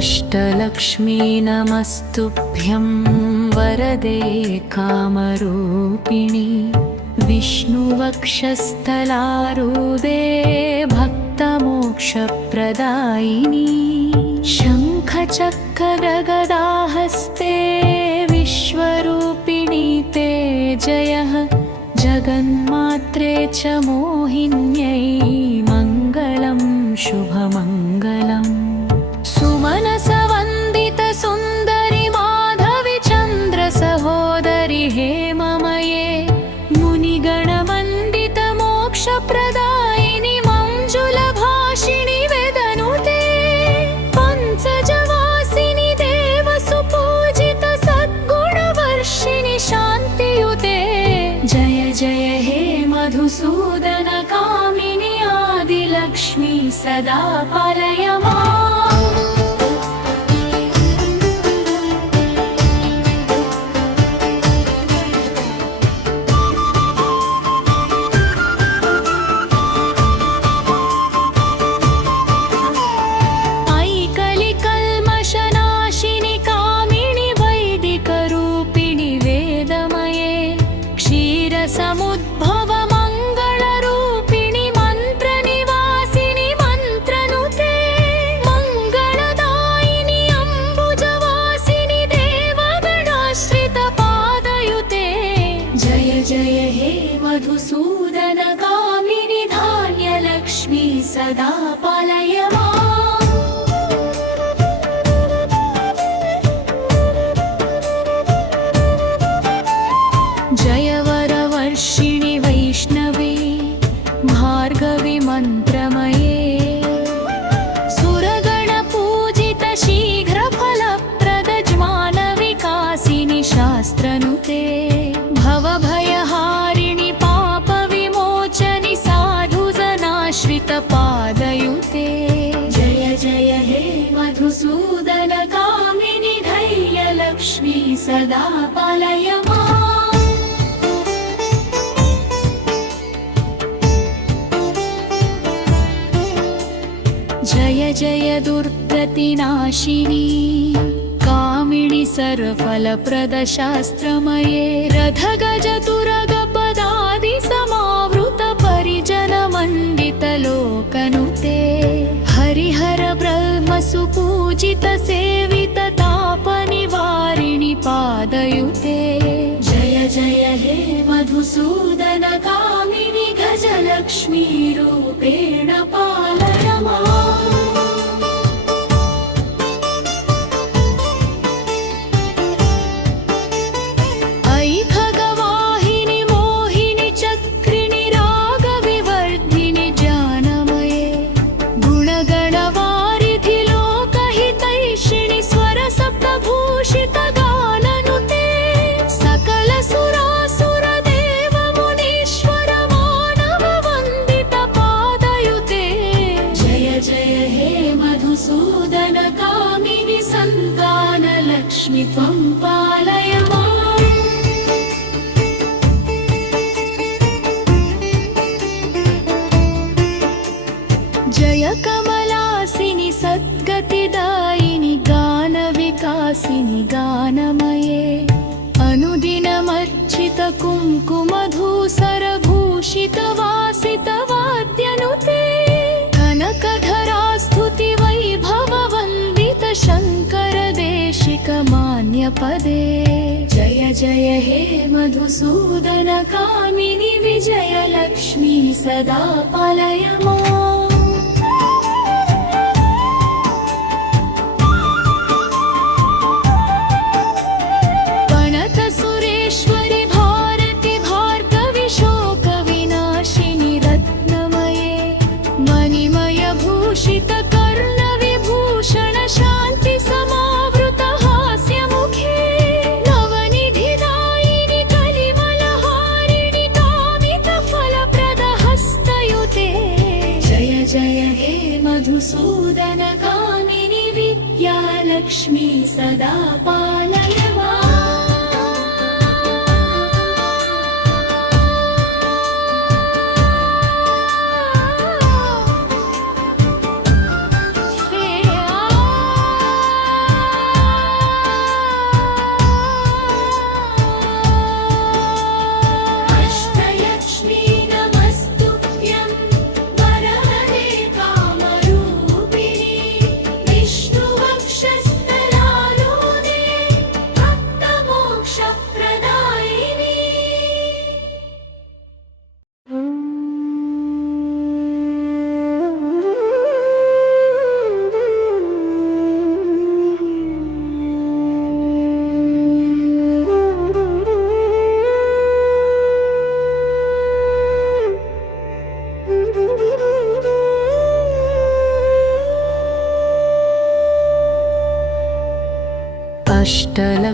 अष्टलक्ष्मी नमस्तुभ्यं वरदे कामरूपिणि विष्णुवक्षस्थलारूढे भक्तमोक्षप्रदायिनि शङ्खचक्रगदाहस्ते विश्वरूपिणि ते जयः जगन्मात्रे च मोहिन्यै मङ्गलं शुभमङ्गलम् सुमनसवन्दित सुन्दरि माधवि चन्द्र सहोदरि हेममये मुनिगणमण्डित मोक्षप्रदायिनि मञ्जुलभाषिणि वेदनुते पञ्चजवासिनि देवसुपूजित सद्गुणवर्षिणि शान्तियुते जय जय हे मधुसूदन कामिनि आदिलक्ष्मी सदा पालय माम् समुद्भव मंगलरूपिणि मंत्रनिवासिनि मंत्रनुते मंगलदायिनि अंबुजवासिनि देवगणाश्रित पादयुते जय जय हे मधुसूदन कामिनि धान्यलक्ष्मी सदा पालय माम् वर्षिणि वैष्णवे भार्गवी मन्त्रमये सुरगणपूजित शीघ्रफलप्रद ज्ञानविकासिनि शास्त्रनुते भवभयहारिणि पापविमोचनि साधुजनाश्रित पादयुते जय जय हे मधुसूदन कामिनि धैर्यलक्ष्मी सदा पालय माम् जय जय दुर्गतिनाशिनी कामिनि सर्वफलप्रद शास्त्रमये रथगजतुरगपदादि समावृत परिजनमण्डित लोकनुते हरिहर ब्रह्म सुपूजित सेवित तापनिवारिणि पादयुते जय जय हे मधुसूदन कामिनि गजलक्ष्मी रूपेण पालय माम् मधुसूदन कामिनि सन्तानलक्ष्मी त्वं पालय माम् जय कमलासिनि सद्गतिदायिनि गानविकासिनि गानमये अनुदिनमर्चित कुङ्कुमधूसरभूषित वासित वाद्यनुते कनकधरा स्तुति वैभव वन्दित शङ्कर देशिक मान्यपदे जय जय हे मधुसूदन कामिनि विजयलक्ष्मी सदा पालय माम् सुरेश्वरि भारति भार्गवि शोकविनाशिनि रत्नमये मणिमय भूषित कर्णविभूषण शान्ति समावृत हास्यमुखे नवनिधिदायिनि कलिमलहारिणि कामित फलप्रद हस्तयुते जय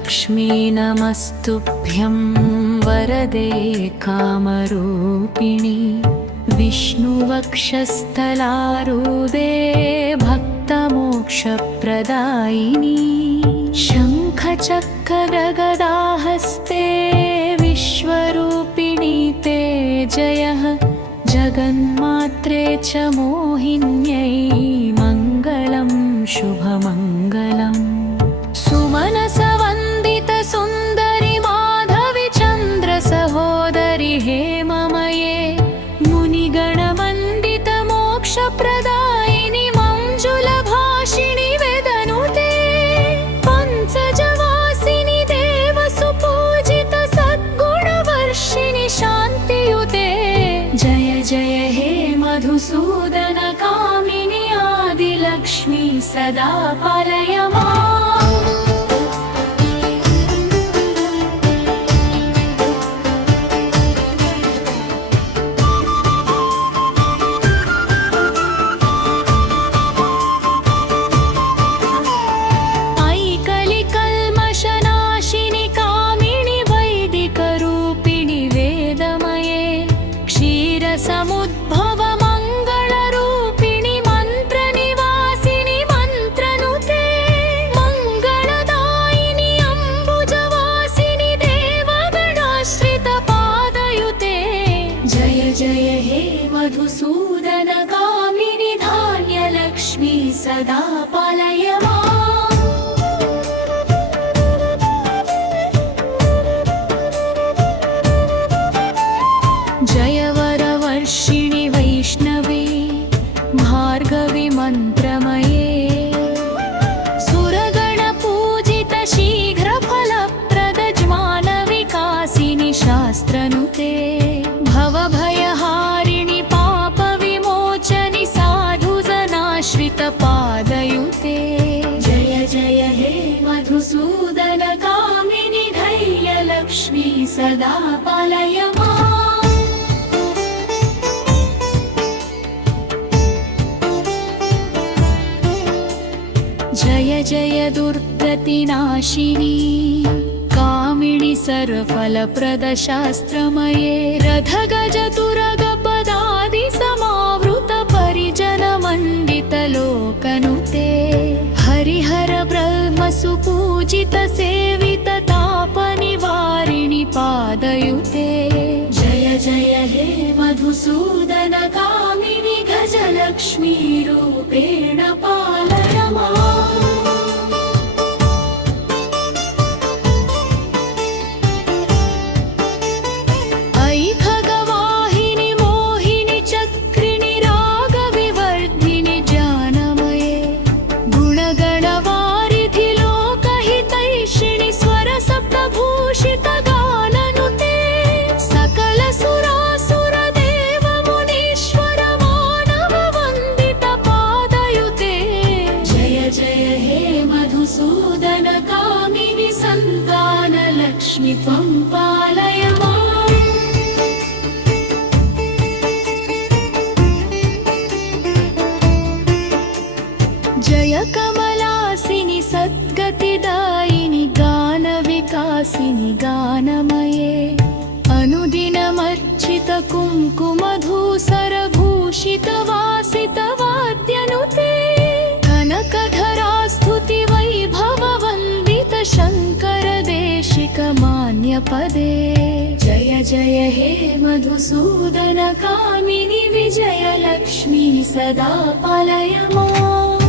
लक्ष्मी नमस्तुभ्यं वरदे कामरूपिणि विष्णुवक्षस्थलारूढे भक्तमोक्षप्रदायिनि शङ्खचक्रगदाहस्ते विश्वरूपिणि ते जयः जगन्मात्रे च मोहिन्यै मङ्गलं शुभमङ्गलम् सुमनसवन्दित सुन्दरि माधवि चन्द्र सहोदरि हेममये मुनिगणमण्डित मोक्षप्रदायिनि मञ्जुलभाषिणि वेदनुते पञ्चजवासिनि देवसुपूजित सद्गुणवर्षिणि शान्तियुते जय जय हे मधुसूदन कामिनि आदिलक्ष्मी सदा पालय माम् समुद्भव मङ्गलरूपिणि मन्त्रनिवासिनि मन्त्रनुते मङ्गलदायिनि अम्बुजवासिनि देवगणाश्रितपादयुते जय जय हे मधुसूदन कामिनि धान्यलक्ष्मी सदा पालय माम् जय वर्षिणि वैष्णवी भार्गवी मन्त्रमये सुरगणपूजित शीघ्रफलप्रद ज्ञानविकासिनि शास्त्रनुते भवभयहारिणि पापविमोचनि साधुजनाश्रितपादयुते जय जय हे मधुसूदन कामिनि धैर्यलक्ष्मी सदा पालय माम् जय जय दुर्गतिनाशिनी कामिनि सर्वफलप्रदशास्त्रमये रथगजतुरगपदादि समावृत परिजनमण्डितलोकनुते हरिहर ब्रह्मसुपूजित सेवित तापनिवारिणि पादयुते जय जय हे मधुसूदन कामिनि गजलक्ष्मी रूपेण पालय माम् मधुसूदन कामिनि सन्तानलक्ष्मि त्वं पालय माम् जय कमलासिनि सद्गतिदायिनि गानविकासिनि गानमये अनुदिनमर्चित कुङ्कुमधूसरभूषित वासितवाद्यनुते कनकधरा स्तुति वैभववन्दित शङ्कर देशिक मान्यपदे जय जय हे मधुसूदन कामिनि विजयलक्ष्मी सदा पालय माम्